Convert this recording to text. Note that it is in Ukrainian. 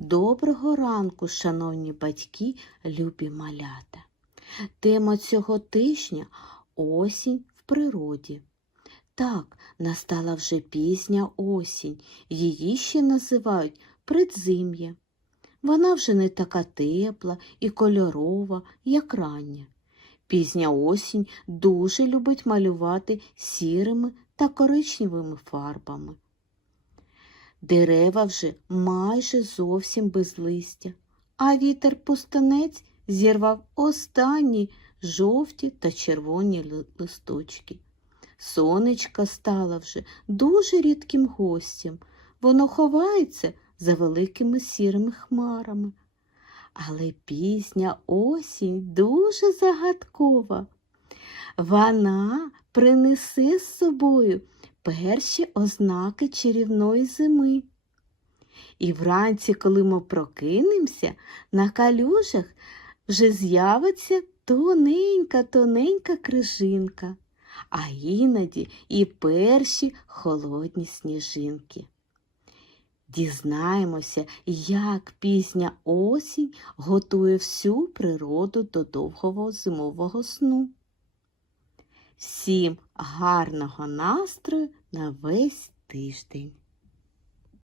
Доброго ранку, шановні батьки, любі малята. Тема цього тижня осінь в природі. Так, настала вже пізня осінь, її ще називають предзим'я. Вона вже не така тепла і кольорова, як рання. Пізня осінь дуже любить малювати сірими та коричневими фарбами. Дерева вже майже зовсім без листя, а вітер пустинець зірвав останні жовті та червоні листочки. Сонечка стала вже дуже рідким гостем. Воно ховається за великими сірими хмарами. Але пізня осінь дуже загадкова. Вона принесе з собою перші ознаки чарівної зими. І вранці, коли ми прокинемося, на калюжах вже з'явиться тоненька-тоненька крижинка, а іноді і перші холодні сніжинки. Дізнаємося, як пізня осінь готує всю природу до довгого зимового сну. Всім гарного настрою на весь тиждень.